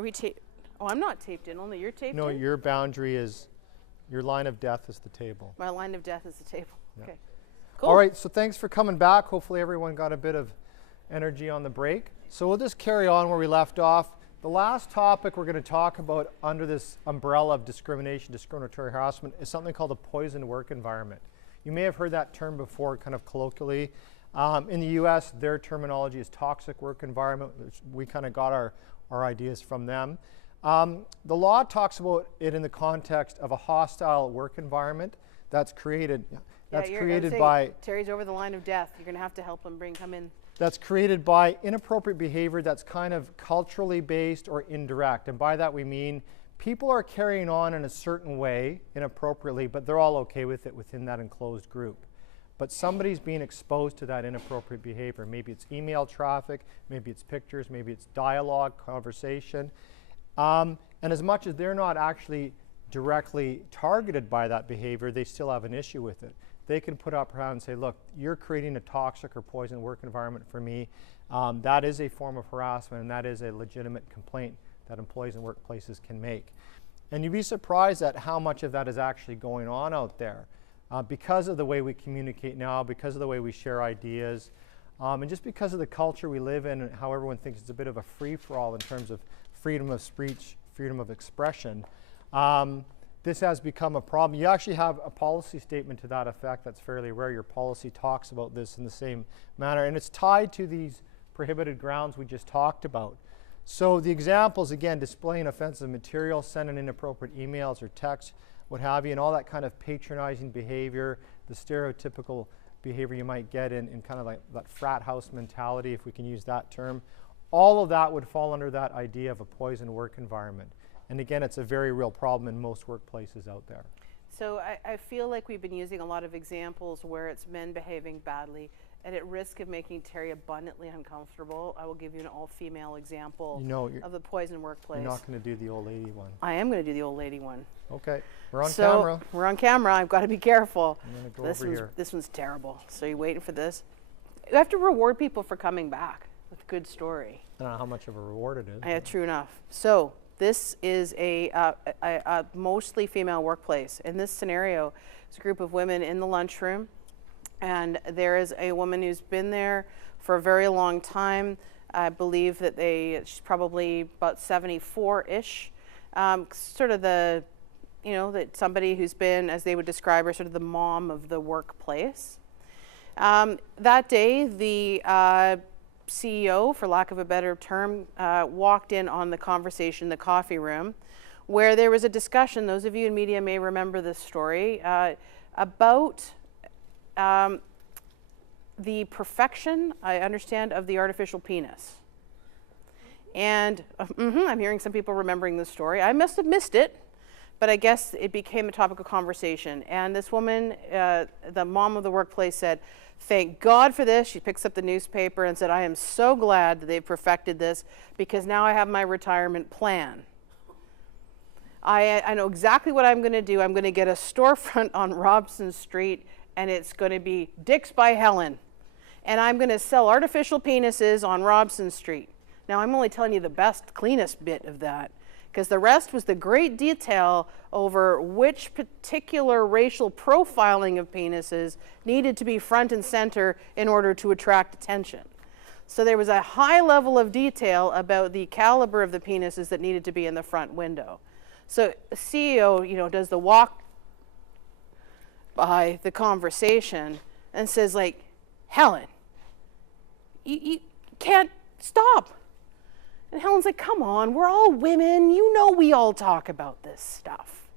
Are we taped? Oh, I'm not taped in, only you're taped in? No, your boundary is, your line of death is the table. My line of death is the table. Yeah. Okay. Cool. All right, so thanks for coming back. Hopefully everyone got a bit of energy on the break. So we'll just carry on where we left off. The last topic we're going to talk about under this umbrella of discrimination, discriminatory harassment, is something called a poisoned work environment. You may have heard that term before, kind of colloquially. In the US, their terminology is toxic work environment, which we kind of got our ideas from them. The law talks about it in the context of a hostile work environment that's created, by... Terry's over the line of death. You're going to have to help him come in. That's created by inappropriate behavior that's kind of culturally based or indirect. And by that we mean people are carrying on in a certain way inappropriately, but they're all okay with it within that enclosed group. But somebody's being exposed to that inappropriate behavior. Maybe it's email traffic, maybe it's pictures, maybe it's dialogue, conversation. And as much as they're not actually directly targeted by that behavior, they still have an issue with it. They can put up around and say, look, you're creating a toxic or poisoned work environment for me. That is a form of harassment, and that is a legitimate complaint that employees in workplaces can make. And you'd be surprised at how much of that is actually going on out there. Because of the way we communicate now, because of the way we share ideas, and just because of the culture we live in and how everyone thinks it's a bit of a free-for-all in terms of freedom of speech, freedom of expression, this has become a problem. You actually have a policy statement to that effect that's fairly rare. Your policy talks about this in the same manner, and it's tied to these prohibited grounds we just talked about. So the examples, again, displaying offensive material, sending inappropriate emails or texts, what have you, and all that kind of patronizing behavior, the stereotypical behavior you might get in kind of like that frat house mentality, if we can use that term. All of that would fall under that idea of a poisoned work environment. And again, it's a very real problem in most workplaces out there. So I feel like we've been using a lot of examples where it's men behaving badly, and at risk of making Terry abundantly uncomfortable, I will give you an all-female example of the poison workplace. You're not going to do the old lady one. I am going to do the old lady one. Okay, we're on camera. We're on camera. I've got to be careful. I'm going to go over here. This one's terrible. So you waiting for this? You have to reward people for coming back with a good story. I don't know how much of a reward it is. Yeah, true enough. So this is a mostly female workplace. In this scenario, it's a group of women in the lunchroom, and there is a woman who's been there for a very long time. I believe that she's probably about 74-ish. Sort of that somebody who's been, as they would describe her, sort of the mom of the workplace. That day, the CEO, for lack of a better term, walked in on the conversation in the coffee room, where there was a discussion, those of you in media may remember this story, about the perfection, I understand, of the artificial penis. And I'm hearing some people remembering this story. I must have missed it, but I guess it became a topic of conversation. And this woman, the mom of the workplace, said, "Thank God for this." She picks up the newspaper and said, "I am so glad that they've perfected this, because now I have my retirement plan. I know exactly what I'm going to do. I'm going to get a storefront on Robson Street, and it's going to be Dick's by Helen. And I'm going to sell artificial penises on Robson Street." Now, I'm only telling you the best, cleanest bit of that, because the rest was the great detail over which particular racial profiling of penises needed to be front and center in order to attract attention. So there was a high level of detail about the caliber of the penises that needed to be in the front window. So the CEO, does the walk by the conversation and says, like, "Helen, you can't stop." And Helen's like, "Come on, we're all women. We all talk about this stuff."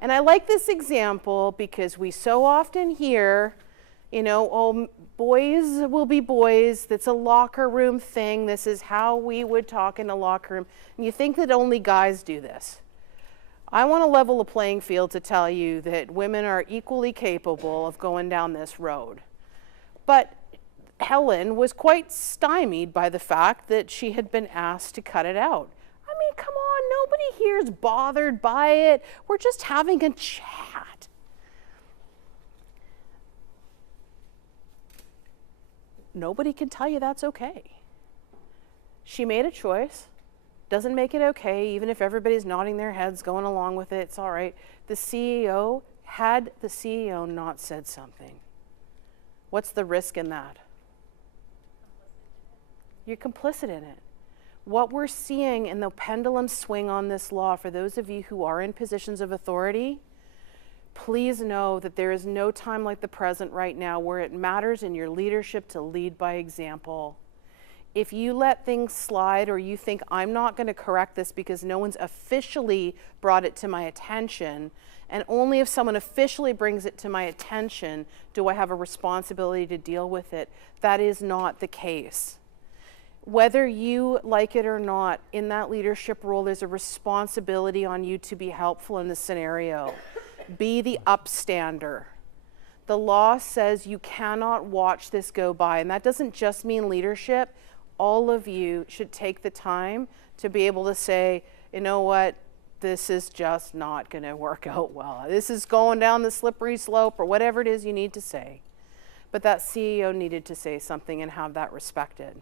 And I like this example because we so often hear, "Oh, boys will be boys. That's a locker room thing. This is how we would talk in a locker room." And you think that only guys do this. I want to level the playing field to tell you that women are equally capable of going down this road. But Helen was quite stymied by the fact that she had been asked to cut it out. I mean, come on, nobody here is bothered by it. We're just having a chat. Nobody can tell you that's okay. She made a choice. Doesn't make it okay, even if everybody's nodding their heads, going along with it, it's all right. The CEO, had the CEO not said something, what's the risk in that? You're complicit in it. What we're seeing in the pendulum swing on this law, for those of you who are in positions of authority, please know that there is no time like the present right now where it matters in your leadership to lead by example. If you let things slide, or you think I'm not going to correct this because no one's officially brought it to my attention, and only if someone officially brings it to my attention do I have a responsibility to deal with it, that is not the case. Whether you like it or not, in that leadership role, there's a responsibility on you to be helpful in the scenario. Be the upstander. The law says you cannot watch this go by, and that doesn't just mean leadership. All of you should take the time to be able to say, you know what, this is just not going to work out well. This is going down the slippery slope, or whatever it is you need to say. But that CEO needed to say something and have that respected.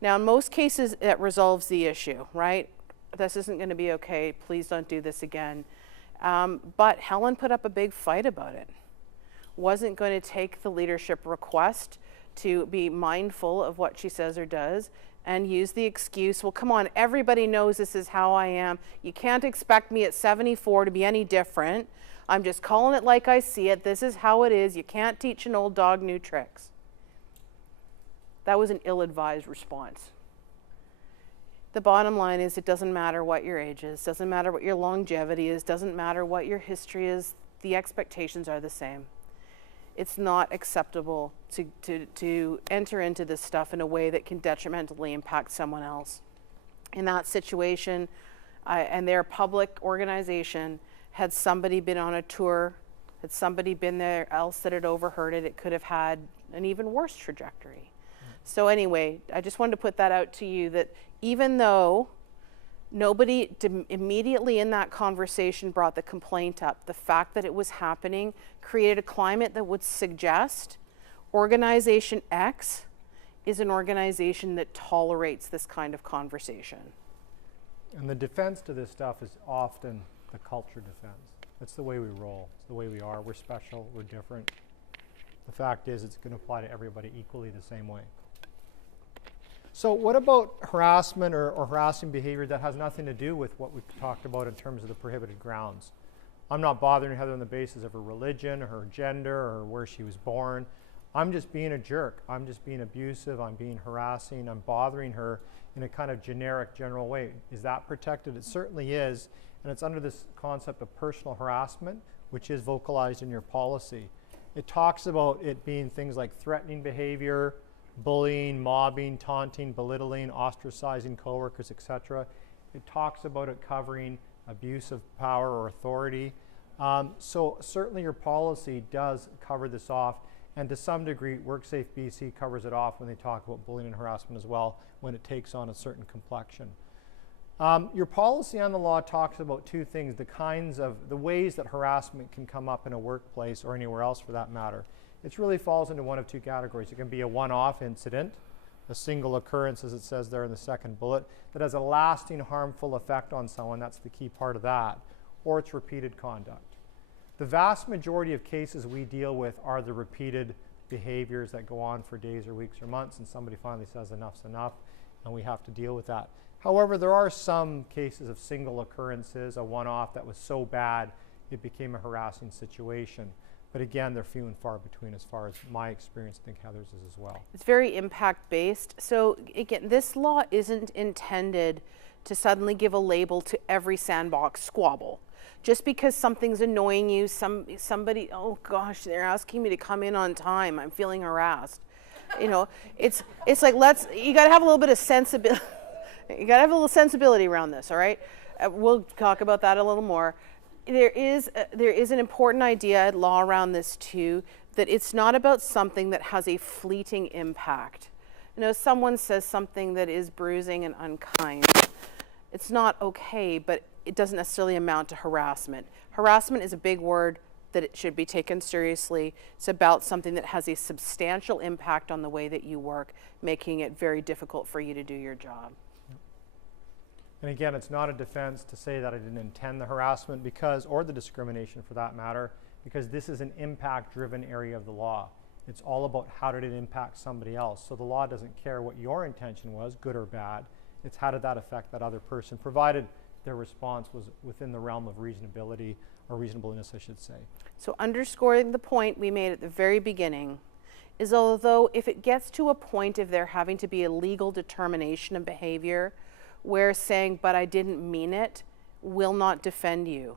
Now, in most cases, it resolves the issue, right? This isn't going to be okay. Please don't do this again. But Helen put up a big fight about it. Wasn't going to take the leadership request to be mindful of what she says or does, and use the excuse, well, come on, everybody knows this is how I am. You can't expect me at 74 to be any different. I'm just calling it like I see it. This is how it is. You can't teach an old dog new tricks. That was an ill-advised response. The bottom line is, it doesn't matter what your age is, doesn't matter what your longevity is, doesn't matter what your history is, the expectations are the same. It's not acceptable to enter into this stuff in a way that can detrimentally impact someone else. In that situation, and their public organization, had somebody been on a tour, had somebody been there else that had overheard it, it could have had an even worse trajectory. So anyway, I just wanted to put that out to you, that even though nobody immediately in that conversation brought the complaint up, the fact that it was happening created a climate that would suggest Organization X is an organization that tolerates this kind of conversation. And the defense to this stuff is often the culture defense. That's the way we roll. It's the way we are. We're special. We're different. The fact is, it's going to apply to everybody equally the same way. So what about harassment or harassing behavior that has nothing to do with what we've talked about in terms of the prohibited grounds? I'm not bothering Heather on the basis of her religion, or her gender, or where she was born. I'm just being a jerk. I'm just being abusive. I'm being harassing. I'm bothering her in a kind of generic, general way. Is that protected? It certainly is. And it's under this concept of personal harassment, which is vocalized in your policy. It talks about it being things like threatening behavior, bullying, mobbing, taunting, belittling, ostracizing coworkers, etc. It talks about it covering abuse of power or authority. So certainly your policy does cover this off, and to some degree WorkSafe BC covers it off when they talk about bullying and harassment as well, when it takes on a certain complexion. Your policy on the law talks about two things: the ways that harassment can come up in a workplace, or anywhere else for that matter. It really falls into one of two categories. It can be a one-off incident, a single occurrence, as it says there in the second bullet, that has a lasting harmful effect on someone. That's the key part of that. Or it's repeated conduct. The vast majority of cases we deal with are the repeated behaviors that go on for days or weeks or months, and somebody finally says enough's enough, and we have to deal with that. However, there are some cases of single occurrences, a one-off that was so bad it became a harassing situation. But again, they're few and far between as far as my experience. I think Heather's is as well. It's very impact-based. So again, this law isn't intended to suddenly give a label to every sandbox squabble. Just because something's annoying you, somebody, oh gosh, they're asking me to come in on time, I'm feeling harassed. You know, it's like, you gotta have a little bit of sensibility. You gotta have a little sensibility around this, all right? We'll talk about that a little more. There is an important idea at law around this too, that it's not about something that has a fleeting impact. You know, someone says something that is bruising and unkind. It's not okay, but it doesn't necessarily amount to harassment. Harassment is a big word that it should be taken seriously. It's about something that has a substantial impact on the way that you work, making it very difficult for you to do your job. And again, it's not a defense to say that I didn't intend the harassment because, or the discrimination for that matter, because this is an impact-driven area of the law. It's all about how did it impact somebody else. So the law doesn't care what your intention was, good or bad. It's how did that affect that other person, provided their response was within the realm of reasonability, or reasonableness, I should say. So underscoring the point we made at the very beginning is, although if it gets to a point of there having to be a legal determination of behavior where saying, but I didn't mean it, will not defend you.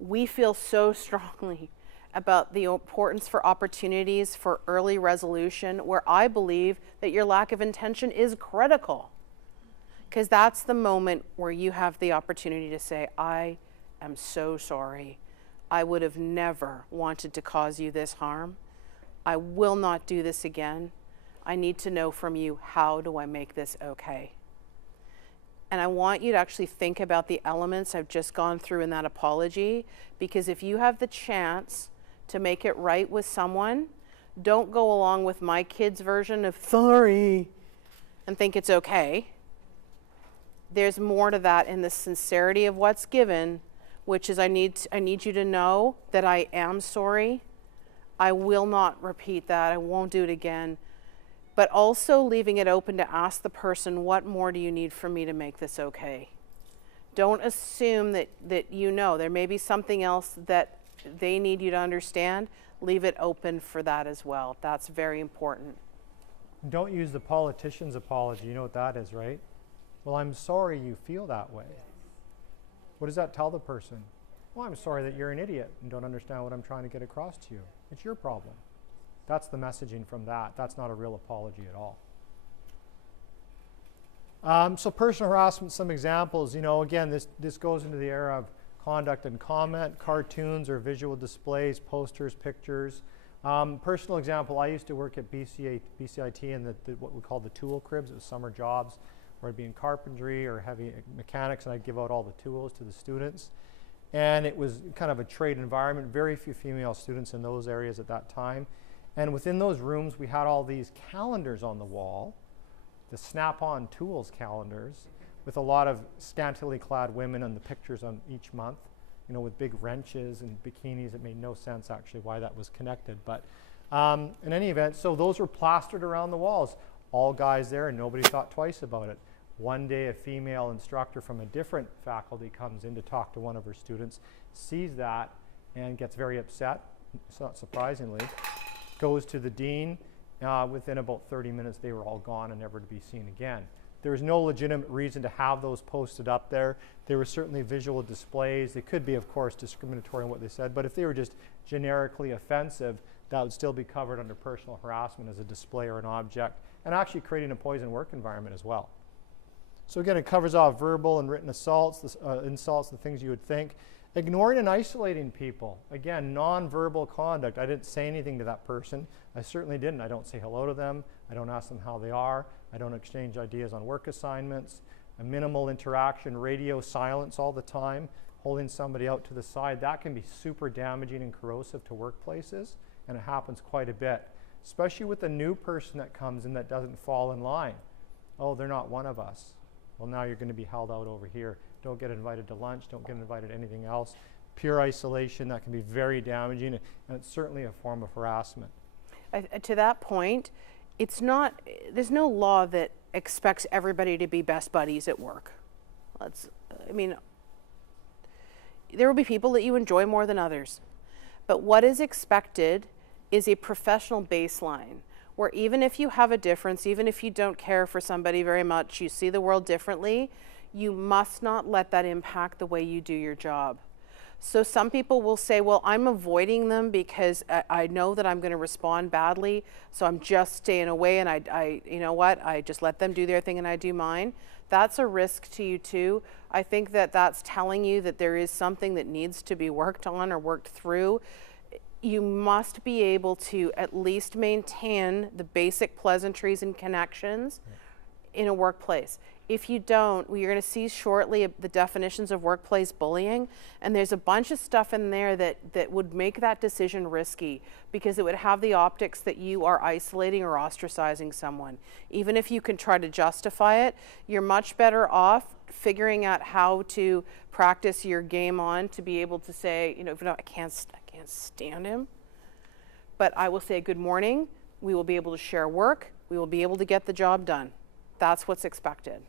We feel so strongly about the importance for opportunities for early resolution, where I believe that your lack of intention is critical. Because that's the moment where you have the opportunity to say, I am so sorry. I would have never wanted to cause you this harm. I will not do this again. I need to know from you, how do I make this okay? And I want you to actually think about the elements I've just gone through in that apology, because if you have the chance to make it right with someone, don't go along with my kid's version of sorry and think it's okay. There's more to that in the sincerity of what's given, which is I need you to know that I am sorry. I will not repeat that. I won't do it again. But also leaving it open to ask the person, what more do you need from me to make this okay? Don't assume that you know. There may be something else that they need you to understand. Leave it open for that as well. That's very important. Don't use the politician's apology. You know what that is, right? Well, I'm sorry you feel that way. What does that tell the person? Well, I'm sorry that you're an idiot and don't understand what I'm trying to get across to you. It's your problem. That's the messaging from that. That's not a real apology at all. So personal harassment, some examples. You know, again, this goes into the era of conduct and comment, cartoons or visual displays, posters, pictures. Personal example, I used to work at BCIT in what we call the tool cribs. It was summer jobs where I'd be in carpentry or heavy mechanics, and I'd give out all the tools to the students. And it was kind of a trade environment, very few female students in those areas at that time. And within those rooms, we had all these calendars on the wall, the Snap-on Tools calendars, with a lot of scantily clad women and the pictures on each month, you know, with big wrenches and bikinis. It made no sense actually why that was connected. But in any event, so those were plastered around the walls. All guys there, and nobody thought twice about it. One day, a female instructor from a different faculty comes in to talk to one of her students, sees that, and gets very upset, not surprisingly, goes to the dean. Within about 30 minutes, they were all gone and never to be seen again. There was no legitimate reason to have those posted up there. There were certainly visual displays. They could be, of course, discriminatory in what they said, but if they were just generically offensive, that would still be covered under personal harassment as a display or an object, and actually creating a poison work environment as well. So again, it covers off verbal and written assaults, insults, the things you would think. Ignoring and isolating people. Again, non-verbal conduct. I didn't say anything to that person. I certainly didn't. I don't say hello to them. I don't ask them how they are. I don't exchange ideas on work assignments. A minimal interaction, radio silence all the time, holding somebody out to the side. That can be super damaging and corrosive to workplaces, and it happens quite a bit, especially with a new person that comes in that doesn't fall in line. Oh, they're not one of us. Well, now you're going to be held out over here. Don't get invited to lunch. Don't get invited to anything else. Pure isolation, that can be very damaging, and it's certainly a form of harassment. To that point, there's no law that expects everybody to be best buddies at work. There will be people that you enjoy more than others. But what is expected is a professional baseline, where even if you have a difference, even if you don't care for somebody very much, you see the world differently, you must not let that impact the way you do your job. So some people will say, well, I'm avoiding them because I know that I'm going to respond badly, so I'm just staying away, and I just let them do their thing and I do mine. That's a risk to you too. I think that that's telling you that there is something that needs to be worked on or worked through. You must be able to at least maintain the basic pleasantries and connections in a workplace. If you don't, you're going to see shortly the definitions of workplace bullying, and there's a bunch of stuff in there that would make that decision risky, because it would have the optics that you are isolating or ostracizing someone. Even if you can try to justify it, you're much better off figuring out how to practice your game on to be able to say, you know, I can't stand him, but I will say good morning. We will be able to share work. We will be able to get the job done. That's what's expected.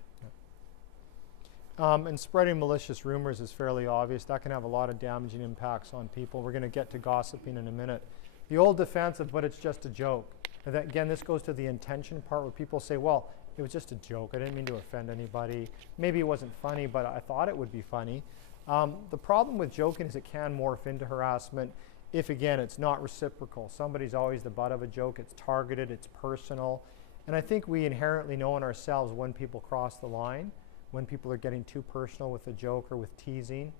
And spreading malicious rumors is fairly obvious. That can have a lot of damaging impacts on people. We're going to get to gossiping in a minute. The old defense of, but it's just a joke. And that, again, this goes to the intention part where people say, well, it was just a joke. I didn't mean to offend anybody. Maybe it wasn't funny, but I thought it would be funny. The problem with joking is it can morph into harassment if, again, it's not reciprocal. Somebody's always the butt of a joke. It's targeted. It's personal. And I think we inherently know in ourselves when people cross the line, when people are getting too personal with a joke or with teasing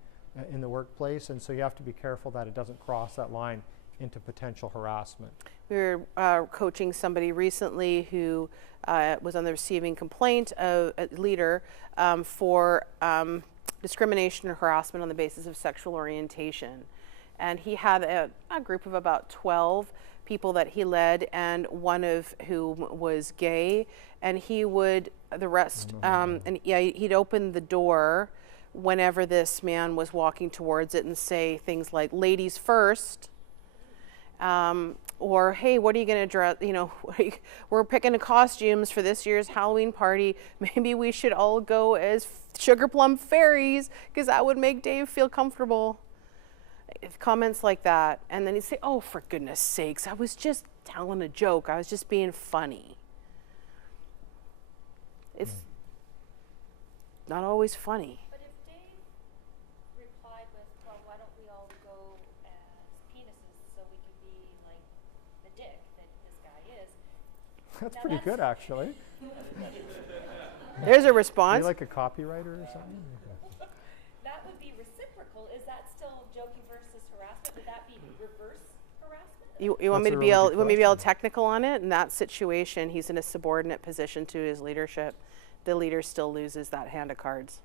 in the workplace. And so you have to be careful that it doesn't cross that line into potential harassment. We were coaching somebody recently who was on the receiving complaint of a leader for discrimination or harassment on the basis of sexual orientation. And he had a group of about 12 people that he led, and one of whom was gay, and he would, the rest, and yeah, he'd open the door whenever this man was walking towards it and say things like, ladies first, or, hey, what are you going to dress, you know, we're picking costumes for this year's Halloween party. Maybe we should all go as sugar plum fairies, because that would make Dave feel comfortable. Comments like that. And then he'd say, oh, for goodness sakes, I was just telling a joke. I was just being funny. It's not always funny. But if Dave replied with, well, why don't we all go as penises so we can be like the dick that this guy is? That's Now pretty good, actually. There's a Are response. you like a copywriter or something? That would be reciprocal. Is that still joking versus harassment? Would that be reverse harassment? You want me That's to a be really all, good want me to be all question. technical on it? In that situation, he's in a subordinate position to his leadership. The leader still loses that hand of cards.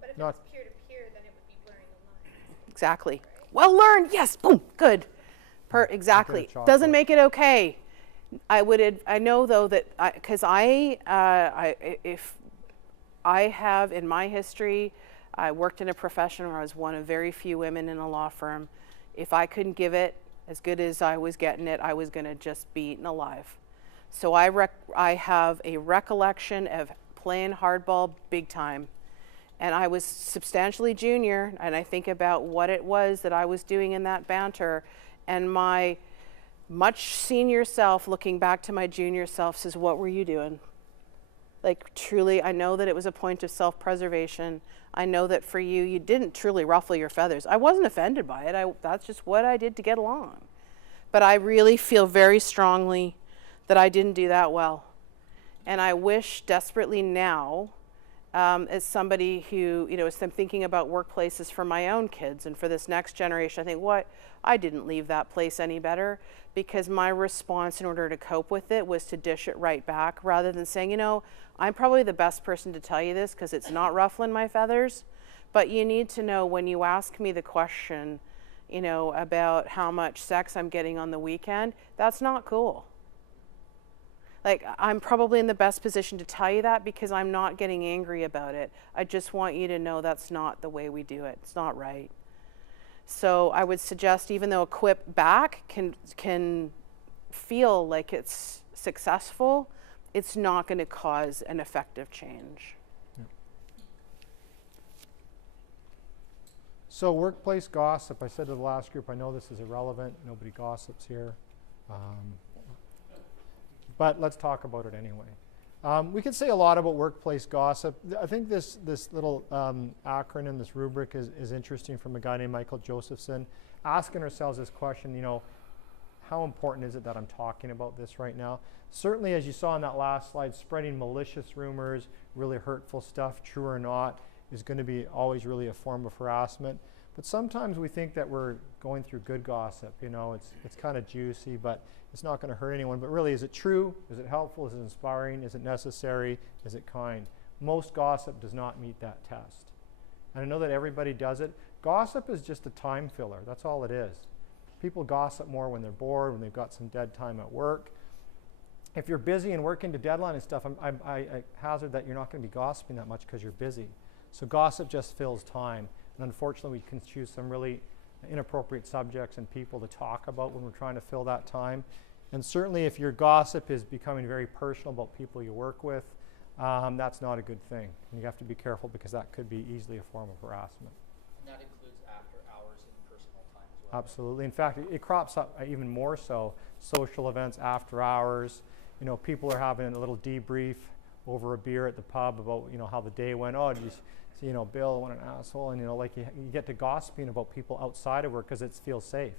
But if Not- it was peer-to-peer, then it would be blurring the lines. Exactly. Well learned. Yes. Boom. Good. Exactly. chocolate. Doesn't make it okay. I know though that because if I have in my history, I worked in a profession where I was one of very few women in a law firm. If I couldn't give it as good as I was getting it, I was going to just be eaten alive. So I have a recollection of playing hardball big time. And I was substantially junior, and I think about what it was that I was doing in that banter, and my much senior self looking back to my junior self says, what were you doing? Like, truly, I know that it was a point of self-preservation. I know that for you, you didn't truly ruffle your feathers. I wasn't offended by it. That's just what I did to get along. But I really feel very strongly that I didn't do that well. And I wish desperately now, as somebody who, you know, as I'm thinking about workplaces for my own kids and for this next generation, I think, what? I didn't leave that place any better, because my response in order to cope with it was to dish it right back rather than saying, you know, I'm probably the best person to tell you this because it's not ruffling my feathers, but you need to know when you ask me the question, you know, about how much sex I'm getting on the weekend, that's not cool. Like, I'm probably in the best position to tell you that because I'm not getting angry about it. I just want you to know that's not the way we do it. It's not right. So I would suggest, even though a quip back can feel like it's successful, it's not going to cause an effective change. So workplace gossip, I said to the last group, I know this is irrelevant. Nobody gossips here. But let's talk about it anyway. We could say a lot about workplace gossip. I think this little acronym, this rubric is interesting from a guy named Michael Josephson, asking ourselves this question, you know, how important is it that I'm talking about this right now? Certainly, as you saw on that last slide, spreading malicious rumors, really hurtful stuff, true or not, is going to be always really a form of harassment. But sometimes we think that we're going through good gossip, you know, it's kind of juicy, but it's not going to hurt anyone. But really, is it true? Is it helpful? Is it inspiring? Is it necessary? Is it kind? Most gossip does not meet that test. And I know that everybody does it. Gossip is just a time filler. That's all it is. People gossip more when they're bored, when they've got some dead time at work. if you're busy and working to deadline and stuff, I hazard that you're not going to be gossiping that much because you're busy. So gossip just fills time. And unfortunately, we can choose some really inappropriate subjects and people to talk about when we're trying to fill that time. And certainly if your gossip is becoming very personal about people you work with, that's not a good thing. And you have to be careful because that could be easily a form of harassment. And that includes after hours and personal time as well. Absolutely. In fact, it crops up even more so. Social events after hours. You know, people are having a little debrief over a beer at the pub about, you know, how the day went. Oh, did you see, you know, Bill, what an asshole. And, you know, like you get to gossiping about people outside of work because it feels safe.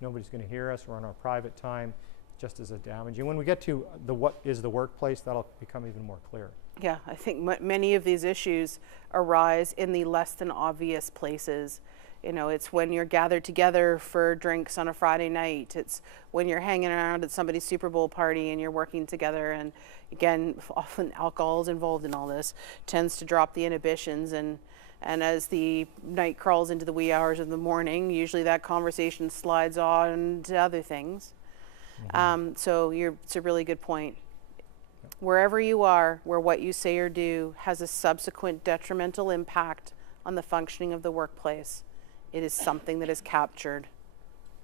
Nobody's going to hear us. We're on our private time. Just as a damage. And when we get to the what is the workplace, that'll become even more clear. Yeah, I think many of these issues arise in the less than obvious places. You know, it's when you're gathered together for drinks on a Friday night. It's when you're hanging around at somebody's Super Bowl party and you're working together. And again, often alcohol is involved in all this, tends to drop the inhibitions. And as the night crawls into the wee hours of the morning, usually that conversation slides on to other things. So it's a really good point. Wherever you are, where what you say or do has a subsequent detrimental impact on the functioning of the workplace, it is something that is captured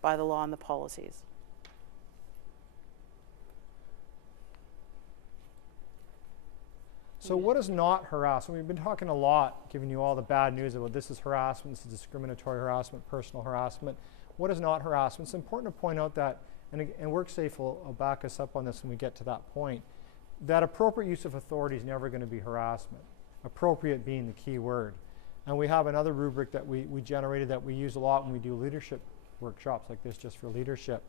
by the law and the policies. So what is not harassment? We've been talking a lot, giving you all the bad news about this is harassment, this is discriminatory harassment, personal harassment. What is not harassment? It's important to point out that, and WorkSafe will back us up on this when we get to that point, that appropriate use of authority is never going to be harassment. Appropriate being the key word. And we have another rubric that we generated that we use a lot when we do leadership workshops like this, just for leadership,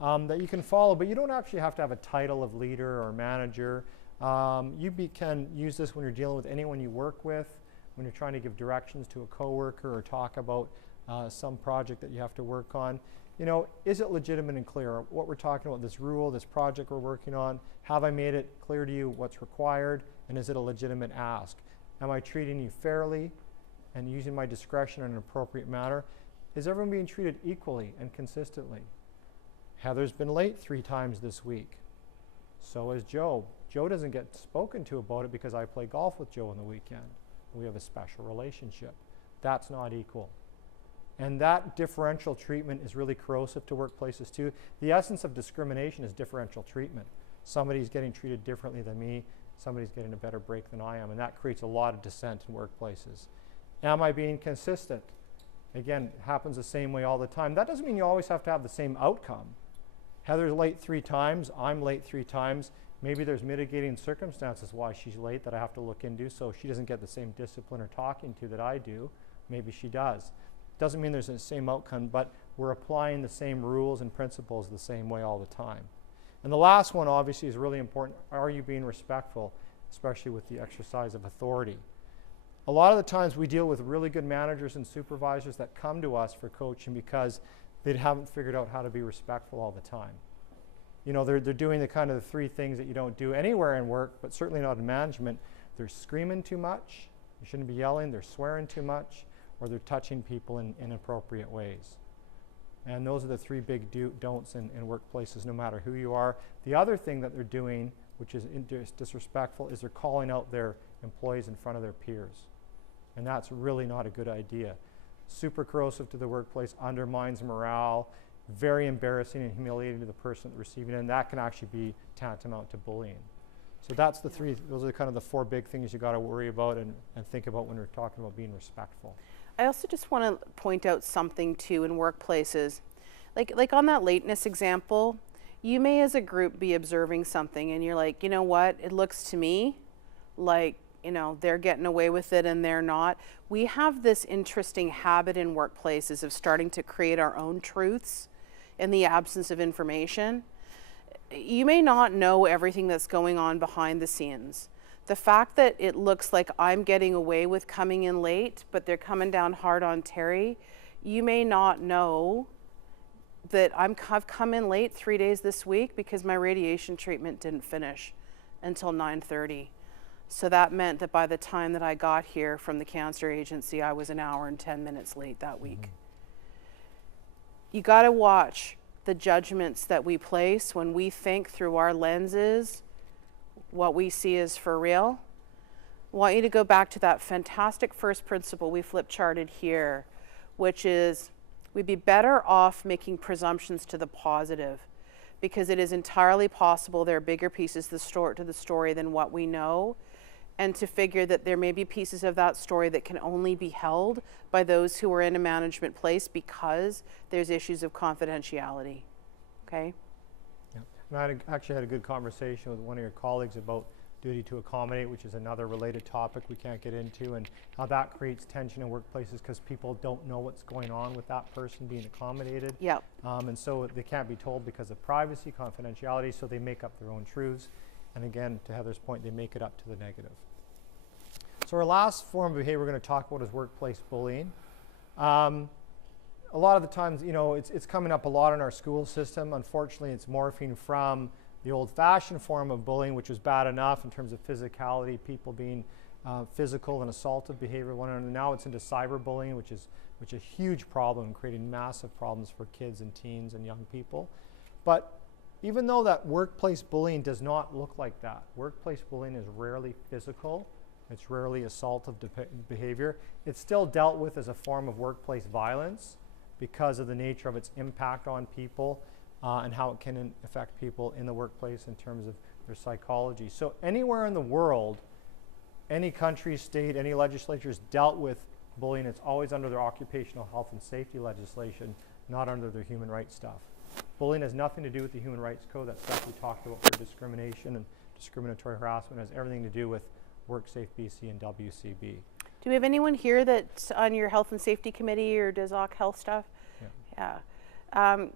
that you can follow, but you don't actually have to have a title of leader or manager. You can use this when you're dealing with anyone you work with, when you're trying to give directions to a coworker or talk about some project that you have to work on. You know, is it legitimate and clear? What we're talking about, this rule, this project we're working on, have I made it clear to you what's required, and is it a legitimate ask? Am I treating you fairly and using my discretion in an appropriate manner? Is everyone being treated equally and consistently? Heather's been late 3 times this week. So is Joe. Joe doesn't get spoken to about it because I play golf with Joe on the weekend. We have a special relationship. That's not equal. And that differential treatment is really corrosive to workplaces too. The essence of discrimination is differential treatment. Somebody's getting treated differently than me, somebody's getting a better break than I am, and that creates a lot of dissent in workplaces. Am I being consistent? Again, it happens the same way all the time. That doesn't mean you always have to have the same outcome. Heather's late 3 times, I'm late 3 times. Maybe there's mitigating circumstances why she's late that I have to look into, so she doesn't get the same discipline or talking to that I do. Maybe she does. Doesn't mean there's the same outcome, but we're applying the same rules and principles the same way all the time. And the last one obviously is really important. Are you being respectful, especially with the exercise of authority? A lot of the times we deal with really good managers and supervisors that come to us for coaching because they haven't figured out how to be respectful all the time. You know, they're doing the kind of the 3 things that you don't do anywhere in work, but certainly not in management. They're screaming too much. You shouldn't be yelling. They're swearing too much, or they're touching people in inappropriate ways. And those are the 3 big don'ts in workplaces, no matter who you are. The other thing that they're doing, which is disrespectful, is they're calling out their employees in front of their peers. And that's really not a good idea. Super corrosive to the workplace, undermines morale, very embarrassing and humiliating to the person receiving it, and that can actually be tantamount to bullying. So that's the 3, those are kind of the 4 big things you got to worry about and think about when we're talking about being respectful. I also just want to point out something too in workplaces. Like on that lateness example, you may as a group be observing something and you're like, you know what, it looks to me like, you know, they're getting away with it and they're not. We have this interesting habit in workplaces of starting to create our own truths in the absence of information. You may not know everything that's going on behind the scenes. The fact that it looks like I'm getting away with coming in late, but they're coming down hard on Terry, you may not know that I've come in late 3 days this week because my radiation treatment didn't finish until 9:30. So that meant that by the time that I got here from the cancer agency, I was 1 hour and 10 minutes late that week. You got to watch the judgments that we place, when we think through our lenses, what we see is for real. I want you to go back to that fantastic first principle we flip charted here, which is we'd be better off making presumptions to the positive, because it is entirely possible there are bigger pieces to the story than what we know, and to figure that there may be pieces of that story that can only be held by those who are in a management place because there's issues of confidentiality. Okay? Yeah. And actually had a good conversation with one of your colleagues about duty to accommodate, which is another related topic we can't get into, and how that creates tension in workplaces because people don't know what's going on with that person being accommodated. Yep. And so they can't be told because of privacy, confidentiality, so they make up their own truths. And again, to Heather's point, they make it up to the negative. So our last form of behavior we're going to talk about is workplace bullying. A lot of the times, you know, it's coming up a lot in our school system. Unfortunately, it's morphing from the old-fashioned form of bullying, which was bad enough in terms of physicality, people being physical and assaultive behavior with one another. Now it's into cyberbullying, which is a huge problem, creating massive problems for kids and teens and young people. But even though that workplace bullying does not look like that, workplace bullying is rarely physical, it's rarely assaultive behavior, it's still dealt with as a form of workplace violence because of the nature of its impact on people and how it can affect people in the workplace in terms of their psychology. So anywhere in the world, any country, state, any legislature has dealt with bullying, it's always under their occupational health and safety legislation, not under their human rights stuff. Bullying has nothing to do with the Human Rights Code. That stuff we talked about for discrimination and discriminatory harassment has everything to do with WorkSafe BC and WCB. Do we have anyone here that's on your health and safety committee or does OC Health stuff? Yeah.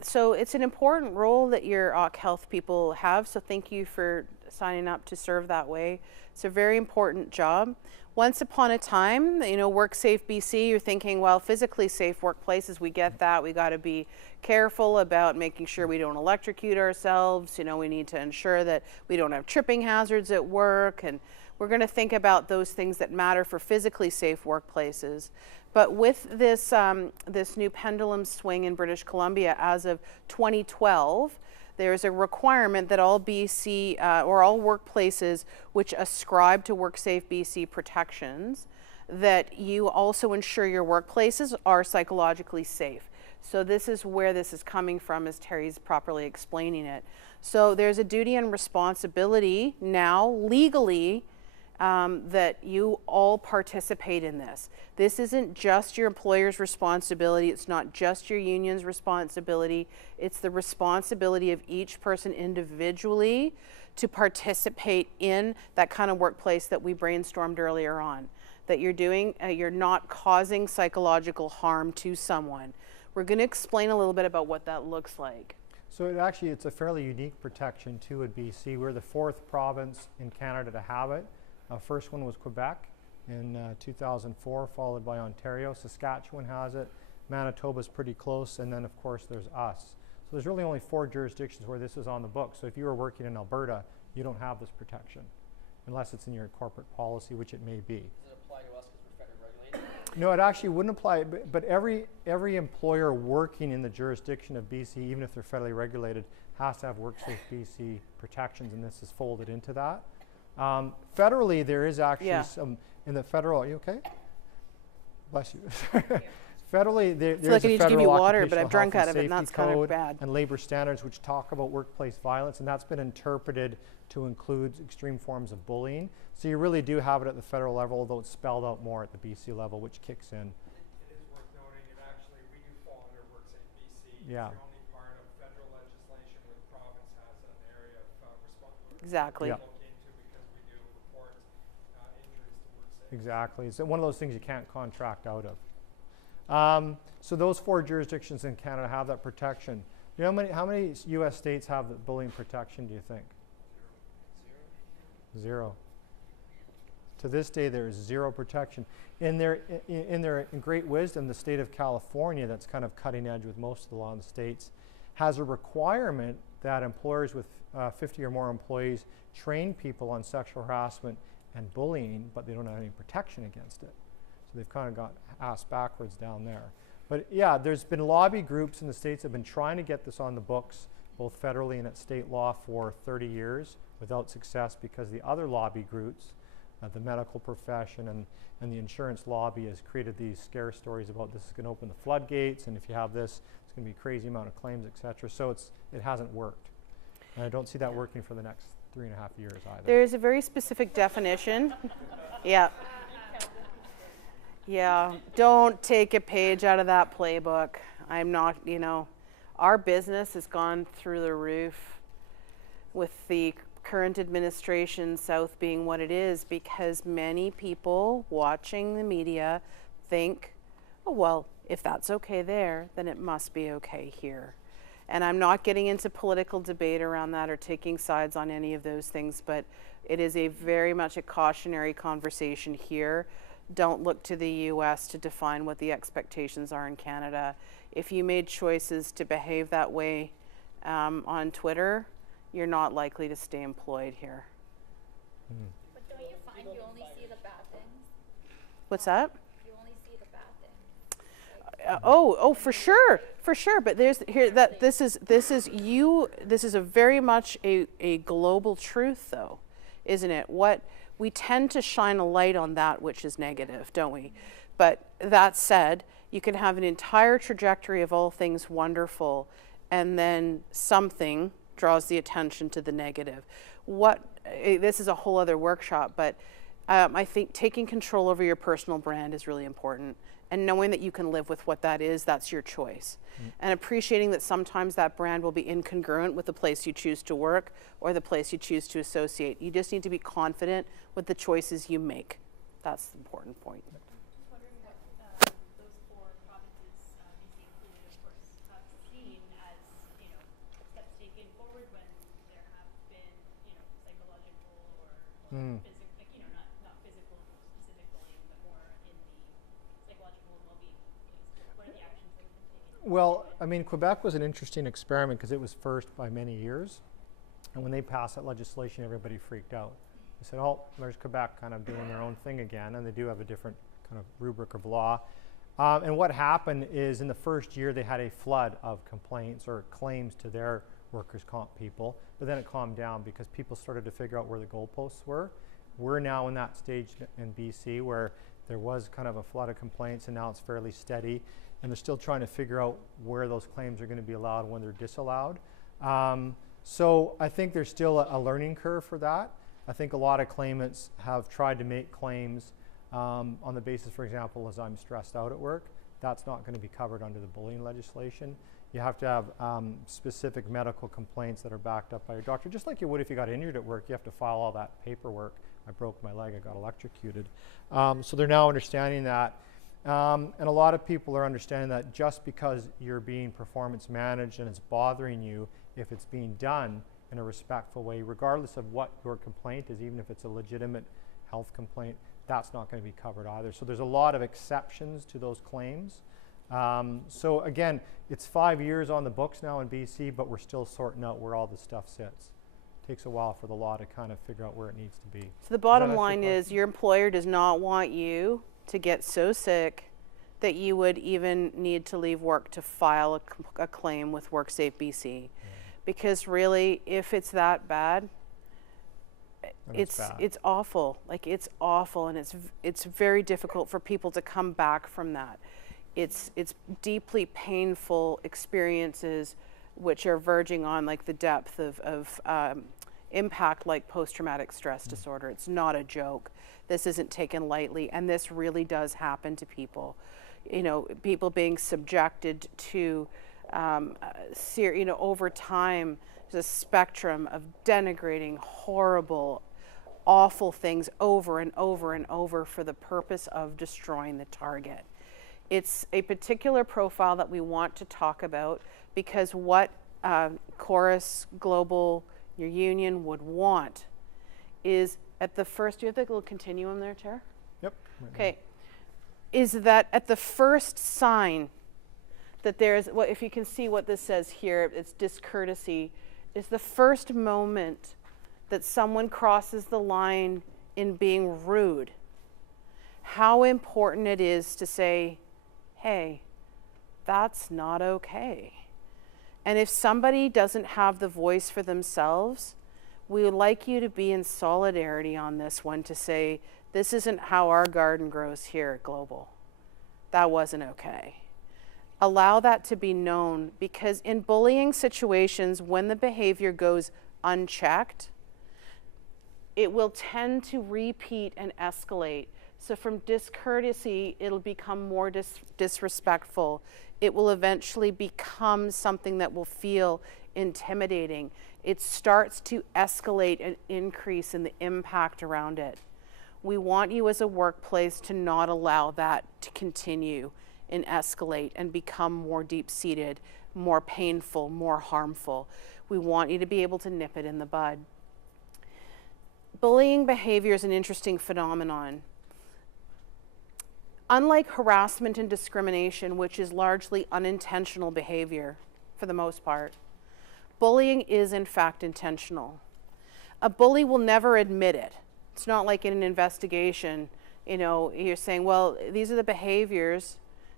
So it's an important role that your OC Health people have, so thank you for signing up to serve that way. It's a very important job. Once upon a time, you know, WorkSafe BC, you're thinking, well, physically safe workplaces, we get that. We got to be careful about making sure we don't electrocute ourselves. You know, we need to ensure that we don't have tripping hazards at work, and we're going to think about those things that matter for physically safe workplaces. But with this, this new pendulum swing in British Columbia as of 2012, there's a requirement that all BC or all workplaces which ascribe to WorkSafe BC protections, that you also ensure your workplaces are psychologically safe. So this is where this is coming from, as Terry's properly explaining it. So there's a duty and responsibility now legally that you all participate in this. This isn't just your employer's responsibility. It's not just your union's responsibility. It's the responsibility of each person individually to participate in that kind of workplace that we brainstormed earlier on. That you're doing, you're not causing psychological harm to someone. We're going to explain a little bit about what that looks like. So it's a fairly unique protection too at BC. We're the 4th province in Canada to have it. First one was Quebec in 2004, followed by Ontario. Saskatchewan has it. Manitoba's pretty close, and then of course there's us. So there's really only 4 jurisdictions where this is on the book. So if you were working in Alberta, you don't have this protection, unless it's in your corporate policy, which it may be. Does it apply to us because we're federally regulated? No, it actually wouldn't apply, but every employer working in the jurisdiction of BC, even if they're federally regulated, has to have WorkSafe BC protections, and this is folded into that. Federally, there is actually some, in the federal, are you okay? Bless you. Federally, there's like I a need to give you federal water, but occupational I've drunk health out of it, and safety that's kind of code bad. and labor standards which talk about workplace violence, and that's been interpreted to include extreme forms of bullying. So you really do have it at the federal level, although it's spelled out more at the BC level, which kicks in. It is worth noting, and actually we do fall under WorkSafe BC. Yeah. It's the only part of federal legislation where the province has an area of responsibility. Exactly. Yeah. Look into because we do report injuries to WorkSafe. Exactly. It's one of those things you can't contract out of. So those 4 jurisdictions in Canada have that protection. You know how many U.S. states have the bullying protection, do you think? 0. To this day, there is 0 protection. In their great wisdom, the state of California, that's kind of cutting edge with most of the law in the states, has a requirement that employers with 50 or more employees train people on sexual harassment and bullying, but they don't have any protection against it. So they've kind of got ass backwards down there. But yeah, there's been lobby groups in the States that have been trying to get this on the books, both federally and at state law, for 30 years without success, because the other lobby groups, the medical profession and the insurance lobby, has created these scare stories about this is going to open the floodgates, and if you have this, it's going to be a crazy amount of claims, etc. So it hasn't worked. And I don't see that working for the next 3.5 years either. There is a very specific definition. Yeah. Yeah, don't take a page out of that playbook. I'm not, our business has gone through the roof with the current administration, South being what it is, because many people watching the media think, oh, well, if that's okay there, then it must be okay here. And I'm not getting into political debate around that or taking sides on any of those things, but it is a very much a cautionary conversation here. Don't look to the US to define what the expectations are in Canada. If you made choices to behave that way on Twitter, you're not likely to stay employed here. But don't you find you only see the bad things? What's that? You only see the bad things. Oh, for sure. But this is a very much a global truth, though, isn't it? We tend to shine a light on that which is negative, don't we? But that said, you can have an entire trajectory of all things wonderful, and then something draws the attention to the negative. This is a whole other workshop, but I think taking control over your personal brand is really important, and knowing that you can live with what that is, that's your choice. And appreciating that sometimes that brand will be incongruent with the place you choose to work or the place you choose to associate. You just need to be confident with the choices you make. That's the important point. Just wondering what those 4 provinces, BC included, of course, have seen as, steps taken forward when there have been, psychological or physical, not physical specific bullying, but more in the psychological well-being case. What are the actions that have been taken? Well, I mean, Quebec was an interesting experiment because it was first by many years. And when they passed that legislation, everybody freaked out. They said, oh, there's Quebec kind of doing their own thing again, and they do have a different kind of rubric of law. And what happened is in the first year, they had a flood of complaints or claims to their workers' comp people, but then it calmed down because people started to figure out where the goalposts were. We're now in that stage in BC where there was kind of a flood of complaints, and now it's fairly steady, and they're still trying to figure out where those claims are going to be allowed and when they're disallowed. So I think there's still a learning curve for that. I think a lot of claimants have tried to make claims on the basis, for example, as I'm stressed out at work. That's not going to be covered under the bullying legislation. You have to have specific medical complaints that are backed up by your doctor, just like you would if you got injured at work. You have to file all that paperwork. I broke my leg, I got electrocuted. So they're now understanding that. And a lot of people are understanding that just because you're being performance managed and it's bothering you, if it's being done in a respectful way, regardless of what your complaint is, even if it's a legitimate health complaint, that's not going to be covered either. So there's a lot of exceptions to those claims. So again, it's 5 years on the books now in BC, but we're still sorting out where all the stuff sits. It takes a while for the law to kind of figure out where it needs to be. So the bottom line is your employer does not want you to get so sick that you would even need to leave work to file a claim with WorkSafe BC. Because really, if it's that bad, it's awful. Like, it's awful, and it's very difficult for people to come back from that. It's deeply painful experiences which are verging on like the depth of impact, like post-traumatic stress disorder. It's not a joke. This isn't taken lightly, and this really does happen to people. People being subjected to over time, there's a spectrum of denigrating, horrible, awful things over and over and over for the purpose of destroying the target. It's a particular profile that we want to talk about because what Chorus Global, your union, would want is at the first, do you have the little continuum there, Chair? Yep. Okay. Is that at the first sign that there's, well, if you can see what this says here, it's discourtesy, is the first moment that someone crosses the line in being rude. How important it is to say, hey, That's not okay. And if somebody doesn't have the voice for themselves, we would like you to be in solidarity on this one to say, this isn't how our garden grows here at Global. That wasn't okay. Allow that to be known, because in bullying situations, when the behavior goes unchecked, it will tend to repeat and escalate. So from discourtesy, it'll become more disrespectful. It will eventually become something that will feel intimidating. It starts to escalate and increase in the impact around it. We want you as a workplace to not allow that to continue and escalate and become more deep-seated, more painful, more harmful. We want you to be able to nip it in the bud. Bullying behavior is an interesting phenomenon. Unlike harassment and discrimination, which is largely unintentional behavior for the most part, bullying is in fact intentional. A bully will never admit it. It's not like in an investigation, you know, you're saying, well, these are the behaviors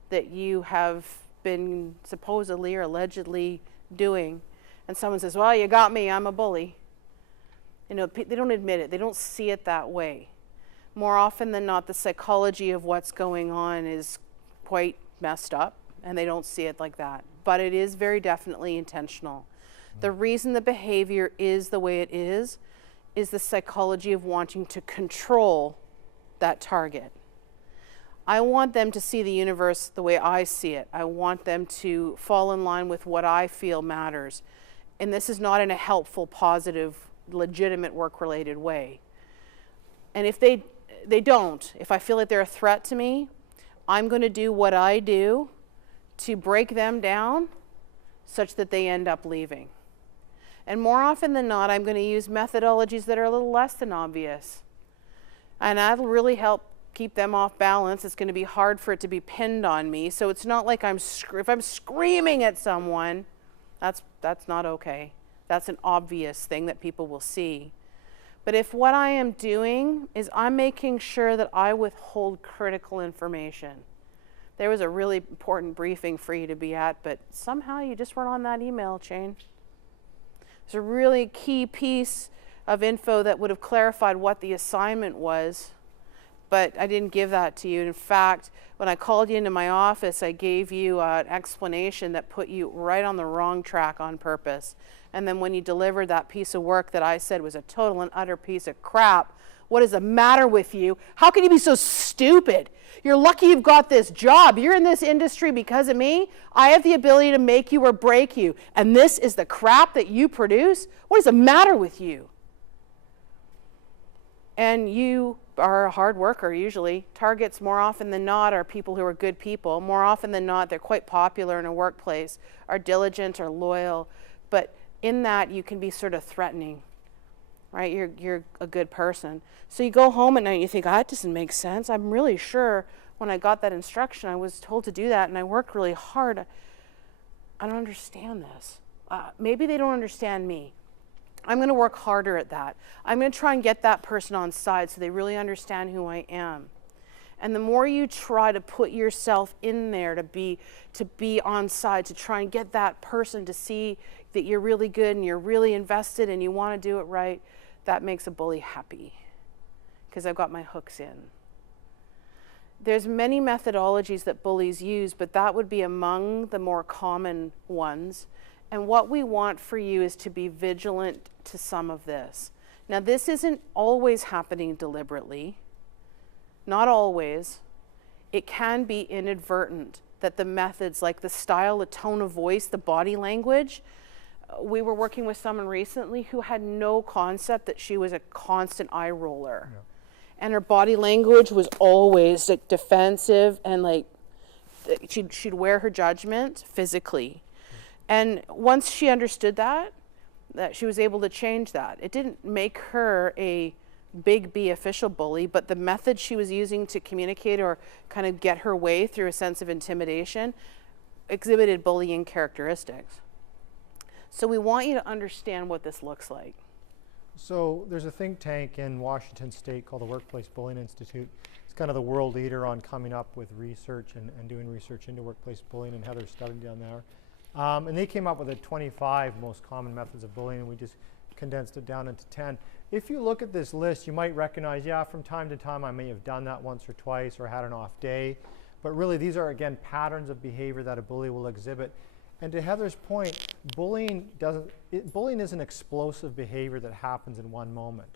that you have been supposedly or allegedly doing. And someone says, well, you got me, I'm a bully. You know, they don't admit it. They don't see it that way. More often than not, the psychology of what's going on is quite messed up, and they don't see it like that. But it is very definitely intentional. The reason the behavior is the way it is the psychology of wanting to control that target. I want them to see the universe the way I see it. I want them to fall in line with what I feel matters. And this is not in a helpful, positive, legitimate, work-related way. And if they don't, if I feel like they're a threat to me, I'm going to do what I do to break them down such that they end up leaving. And more often than not, I'm going to use methodologies that are a little less than obvious. And that'll really help keep them off balance. It's going to be hard for it to be pinned on me. So it's not like if I'm screaming at someone, that's not okay. That's an obvious thing that people will see. But if what I am doing is I'm making sure that I withhold critical information. There was a really important briefing for you to be at, but somehow you just weren't on that email chain. There's a really key piece of info that would have clarified what the assignment was, but I didn't give that to you. In fact, when I called you into my office, I gave you an explanation that put you right on the wrong track on purpose. And then when you delivered that piece of work that I said was a total and utter piece of crap, what is the matter with you? How can you be so stupid? You're lucky you've got this job. You're in this industry because of me. I have the ability to make you or break you. And this is the crap that you produce? What is the matter with you? And you are a hard worker usually. Targets more often than not are people who are good people. More often than not, they're quite popular in a workplace, are diligent or loyal. But in that, you can be sort of threatening, right? You're a good person. So you go home at night and you think, that doesn't make sense. I'm really sure when I got that instruction, I was told to do that and I worked really hard. I don't understand this. Maybe they don't understand me. I'm going to work harder at that. I'm going to try and get that person on side so they really understand who I am. And the more you try to put yourself in there to be on side, to try and get that person to see that you're really good and you're really invested and you want to do it right, that makes a bully happy because I've got my hooks in. There's many methodologies that bullies use, but that would be among the more common ones. And what we want for you is to be vigilant to some of this. Now, this isn't always happening deliberately. Not always. It can be inadvertent that the methods like the style, the tone of voice, the body language. We were working with someone recently who had no concept that she was a constant eye roller. Yeah. And her body language was always like defensive and like she'd wear her judgment physically. And once she understood that she was able to change that. It didn't make her a big B official bully, but the method she was using to communicate or kind of get her way through a sense of intimidation exhibited bullying characteristics. So we want you to understand what this looks like. So there's a think tank in Washington State called the Workplace Bullying Institute. It's kind of the world leader on coming up with research and doing research into workplace bullying, and Heather studied down there. And they came up with the 25 most common methods of bullying, and we just condensed it down into 10. If you look at this list, you might recognize, yeah, from time to time I may have done that once or twice or had an off day. But really these are, again, patterns of behavior that a bully will exhibit. And to Heather's point, bullying is an explosive behavior that happens in one moment.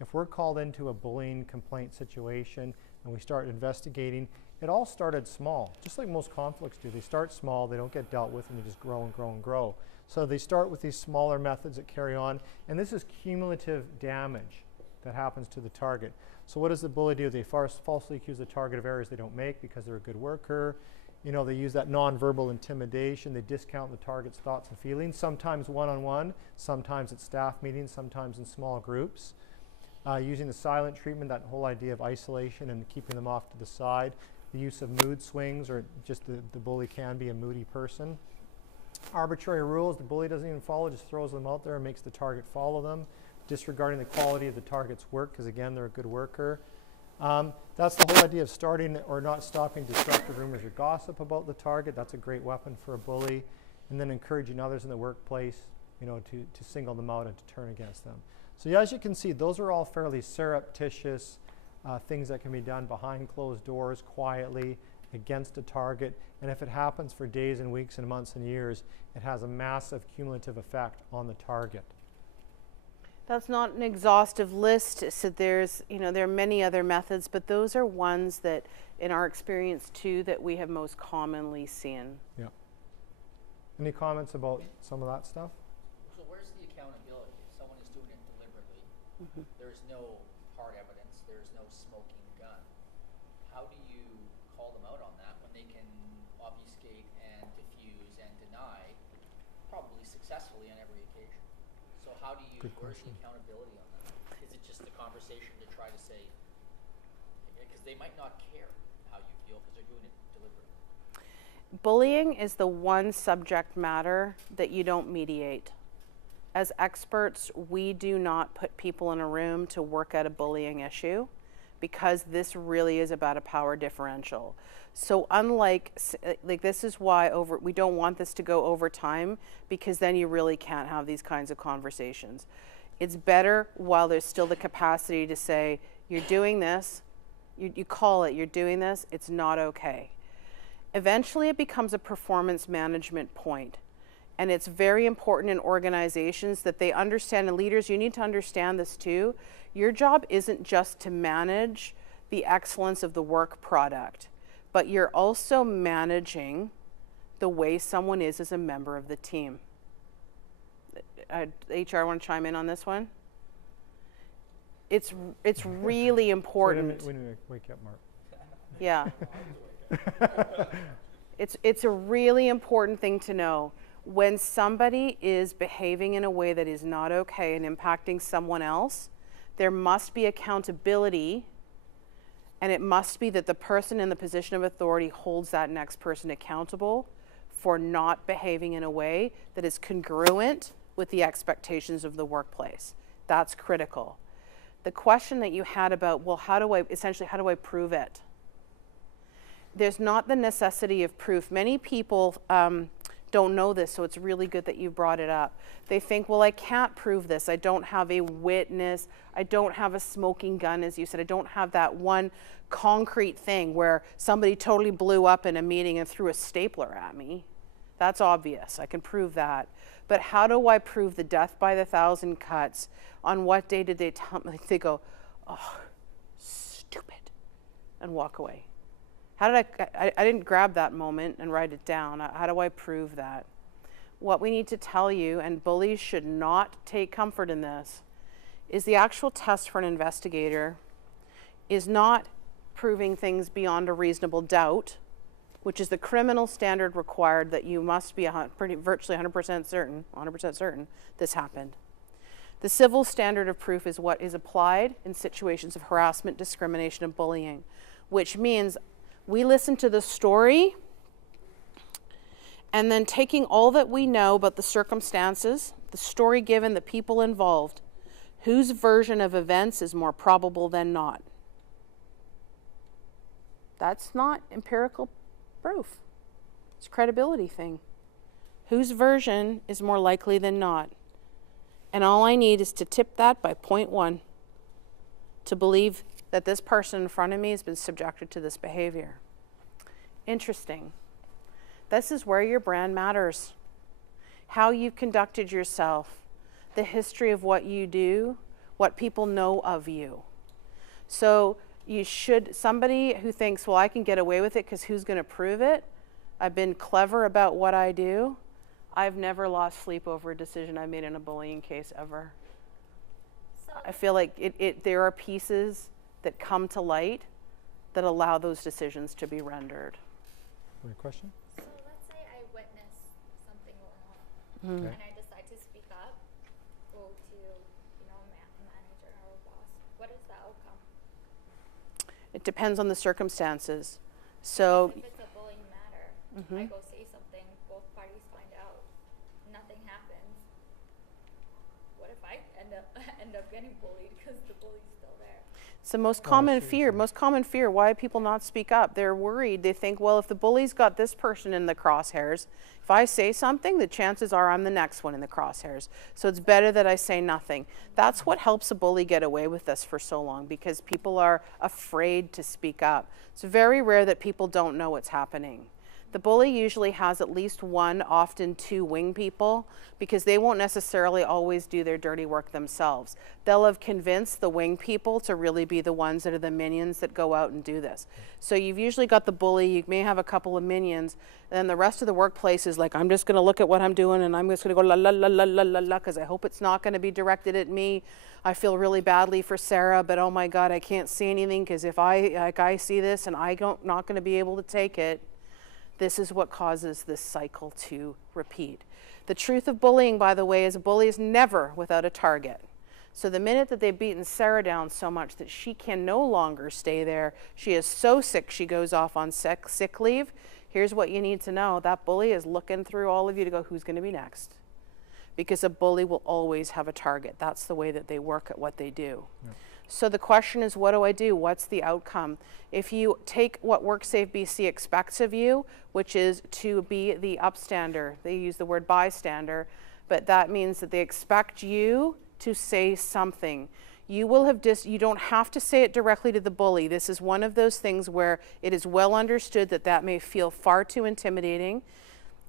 If we're called into a bullying complaint situation and we start investigating, it all started small, just like most conflicts do. They start small, they don't get dealt with, and they just grow and grow and grow. So they start with these smaller methods that carry on, and this is cumulative damage that happens to the target. So what does the bully do? They falsely accuse the target of errors they don't make because they're a good worker. You know, they use that nonverbal intimidation. They discount the target's thoughts and feelings, sometimes one-on-one, sometimes at staff meetings, sometimes in small groups. Using the silent treatment, that whole idea of isolation and keeping them off to the side. The use of mood swings, or just the bully can be a moody person. Arbitrary rules, the bully doesn't even follow, just throws them out there and makes the target follow them. Disregarding the quality of the target's work, because again, they're a good worker. That's the whole idea of starting or not stopping destructive rumors or gossip about the target. That's a great weapon for a bully. And then encouraging others in the workplace, you know, to single them out and to turn against them. So yeah, as you can see, those are all fairly surreptitious things that can be done behind closed doors, quietly, against a target. And if it happens for days and weeks and months and years, it has a massive cumulative effect on the target. That's not an exhaustive list, so there's, you know, there are many other methods, but those are ones that, in our experience too, that we have most commonly seen. Yeah. Any comments about some of that stuff? So where's the accountability? If someone is doing it deliberately, there's no hard evidence, there's no smoking gun. How do you call them out on that when they can obfuscate and diffuse and deny, probably successfully on every occasion? So how do you, where's the accountability on that? Is it just a conversation to try to say, because they might not care how you feel because they're doing it deliberately? Bullying is the one subject matter that you don't mediate. As experts, we do not put people in a room to work out a bullying issue, because this really is about a power differential. So unlike, like, this is why we don't want this to go over time, because then you really can't have these kinds of conversations. It's better while there's still the capacity to say, you're doing this, you call it, you're doing this, it's not okay. Eventually it becomes a performance management point. And it's very important in organizations that they understand, and leaders, you need to understand this too. Your job isn't just to manage the excellence of the work product, but you're also managing the way someone is as a member of the team. HR, want to chime in on this one? It's really important. We need to wake you up, Mark. Yeah. It's a really important thing to know. When somebody is behaving in a way that is not okay and impacting someone else, there must be accountability, and it must be that the person in the position of authority holds that next person accountable for not behaving in a way that is congruent with the expectations of the workplace. That's critical. The question that you had about, well, how do I prove it? There's not the necessity of proof. Many people don't know this, so it's really good that you brought it up. They think, well, I can't prove this. I don't have a witness. I don't have a smoking gun, as you said. I don't have that one concrete thing where somebody totally blew up in a meeting and threw a stapler at me. That's obvious. I can prove that. But how do I prove the death by the 1,000 cuts? On what day did they tell me? They go, oh, stupid, and walk away. How did I didn't grab that moment and write it down. How do I prove that? What we need to tell you, and bullies should not take comfort in this, is the actual test for an investigator is not proving things beyond a reasonable doubt, which is the criminal standard required that you must be virtually 100% certain this happened. The civil standard of proof is what is applied in situations of harassment, discrimination, and bullying, which means we listen to the story, and then taking all that we know about the circumstances, the story given, the people involved, Whose version of events is more probable than not? That's not empirical proof. It's a credibility thing. Whose version is more likely than not? And all I need is to tip that by 0.1 to believe that this person in front of me has been subjected to this behavior. Interesting. This is where your brand matters. How you conducted yourself, the history of what you do, what people know of you. So you should, somebody who thinks, well, I can get away with it because who's going to prove it? I've been clever about what I do. I've never lost sleep over a decision I made in a bullying case ever. So, I feel like there are pieces that come to light that allow those decisions to be rendered. Any question? So let's say I witness something going on, Okay. and I decide to speak up, go to, manager or boss. What is the outcome? It depends on the circumstances. So If it's a bullying matter, I go say something, both parties find out, nothing happens. What if I end up getting bullied because the bully's still there? it's the most I common see what fear. you're saying. Most common fear. Why do people not speak up? They're worried. They think, well, if the bully's got this person in the crosshairs, if I say something, the chances are I'm the next one in the crosshairs. So it's better that I say nothing. That's what helps a bully get away with this for so long, because people are afraid to speak up. It's very rare that people don't know what's happening. The bully usually has at least one, often two wing people, because they won't necessarily always do their dirty work themselves. They'll have convinced the wing people to really be the ones that are the minions that go out and do this. So you've usually got the bully, you may have a couple of minions, and then the rest of the workplace is like, I'm just gonna look at what I'm doing and I'm just gonna go la la la la la la la, because I hope it's not gonna be directed at me. I feel really badly for Sarah, but oh my God, I can't see anything, because if I see this and not gonna be able to take it. This is what causes this cycle to repeat. The truth of bullying, by the way, is a bully is never without a target. So the minute that they've beaten Sarah down so much that she can no longer stay there, she is so sick she goes off on sick leave, here's what you need to know. That bully is looking through all of you to go, who's going to be next? Because a bully will always have a target. That's the way that they work at what they do. Yep. So the question is, what do I do? What's the outcome? If you take what WorkSafe BC expects of you, which is to be the upstander, they use the word bystander, but that means that they expect you to say something. You will have you don't have to say it directly to the bully. This is one of those things where it is well understood that that may feel far too intimidating.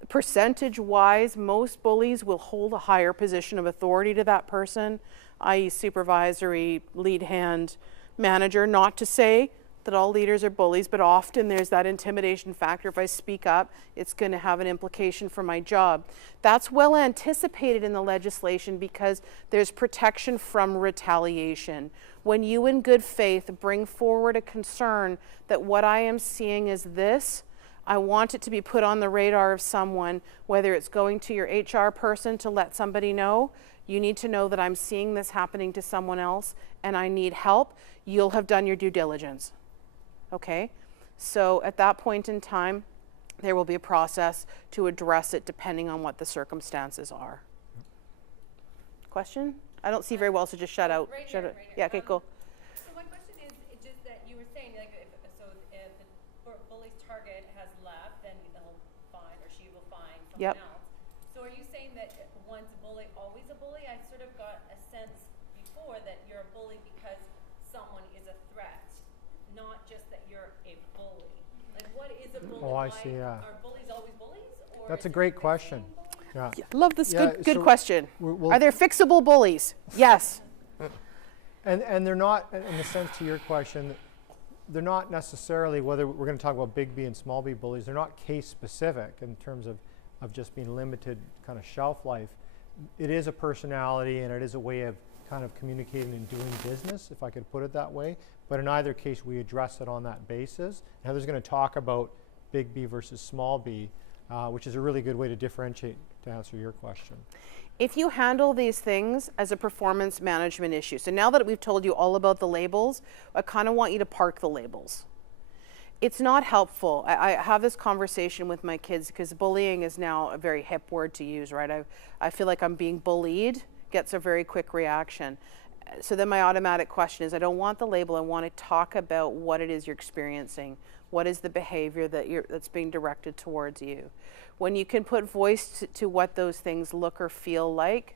Percentage-wise, most bullies will hold a higher position of authority to that person, i.e. supervisory, lead hand, manager. Not to say that all leaders are bullies, but often there's that intimidation factor. If I speak up, it's going to have an implication for my job. That's well anticipated in the legislation because there's protection from retaliation. When you in good faith bring forward a concern that what I am seeing is this, I want it to be put on the radar of someone, whether it's going to your HR person to let somebody know, you need to know that I'm seeing this happening to someone else and I need help. You'll have done your due diligence. Okay? So at that point in time, there will be a process to address it depending on what the circumstances are. Question? I don't see very well, so just shut out. Right Shut here, it. right here. Yeah, okay, cool. So my question is just that you were saying, like, if the bully's target has left, then he'll find, or she will find someone Yep. else. So are you saying that once a bully, always a bully? I sort of got a sense before that you're a bully because someone is a threat, not just that you're a bully. Like, what is a bully? Oh, I Why- see, yeah. Are bullies always bullies? Or That's a is it great mixing question. bullies? Yeah. Love this. Yeah, Good so question. we'll- Are there fixable bullies? Yes. And they're not, in the sense to your question, they're not necessarily, whether we're going to talk about big B and small b bullies, they're not case specific in terms of just being limited kind of shelf life. It is a personality and it is a way of kind of communicating and doing business, if I could put it that way. But in either case, we address it on that basis. Heather's going to talk about big B versus small b, which is a really good way to differentiate, to answer your question. If you handle these things as a performance management issue, so now that we've told you all about the labels, I kind of want you to park the labels. It's not helpful. I have this conversation with my kids because bullying is now a very hip word to use, right? I feel like I'm being bullied, gets a very quick reaction. so then my automatic question is, I don't want the label. I want to talk about what it is you're experiencing. What is the behavior that's being directed towards you? When you can put voice to what those things look or feel like,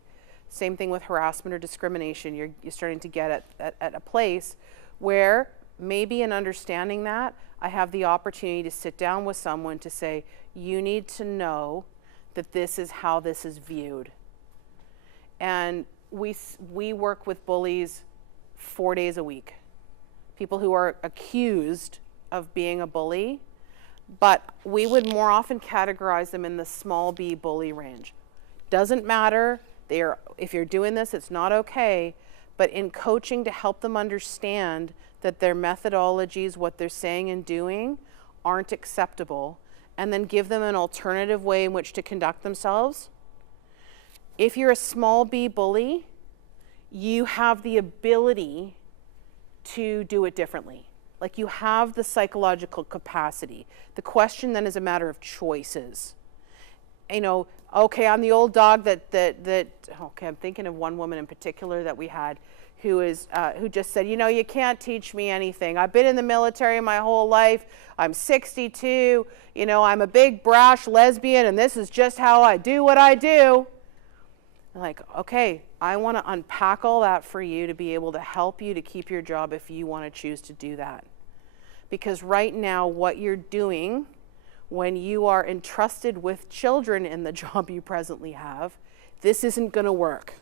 same thing with harassment or discrimination, you're starting to get at a place where maybe in understanding that, I have the opportunity to sit down with someone to say, you need to know that this is how this is viewed. And we work with bullies 4 days a week. People who are accused of being a bully, but we would more often categorize them in the small b bully range. Doesn't matter, if you're doing this, it's not okay, but in coaching to help them understand that their methodologies, what they're saying and doing, aren't acceptable, and then give them an alternative way in which to conduct themselves. If you're a small b bully, you have the ability to do it differently. Like, you have the psychological capacity. The question then is a matter of choices. You know, okay, I'm the old dog okay, I'm thinking of one woman in particular that we had who just said, you know, you can't teach me anything. I've been in the military my whole life. I'm 62. You know, I'm a big brash lesbian, and this is just how I do what I do. I'm like, okay, I want to unpack all that for you to be able to help you to keep your job if you want to choose to do that. Because right now, what you're doing when you are entrusted with children in the job you presently have, this isn't going to work.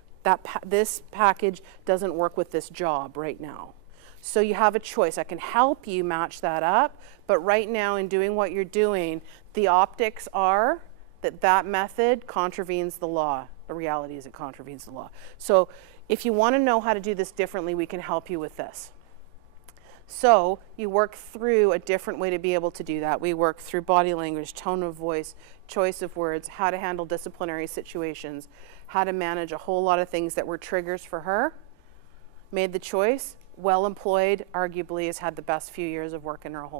This package doesn't work with this job right now. So you have a choice. I can help you match that up, but right now in doing what you're doing, the optics are that method contravenes the law. The reality is it contravenes the law. So if you want to know how to do this differently, we can help you with this. So you work through a different way to be able to do that. We work through body language, tone of voice, choice of words, how to handle disciplinary situations, how to manage a whole lot of things that were triggers for her. Made the choice, well employed, arguably has had the best few years of work in her whole life.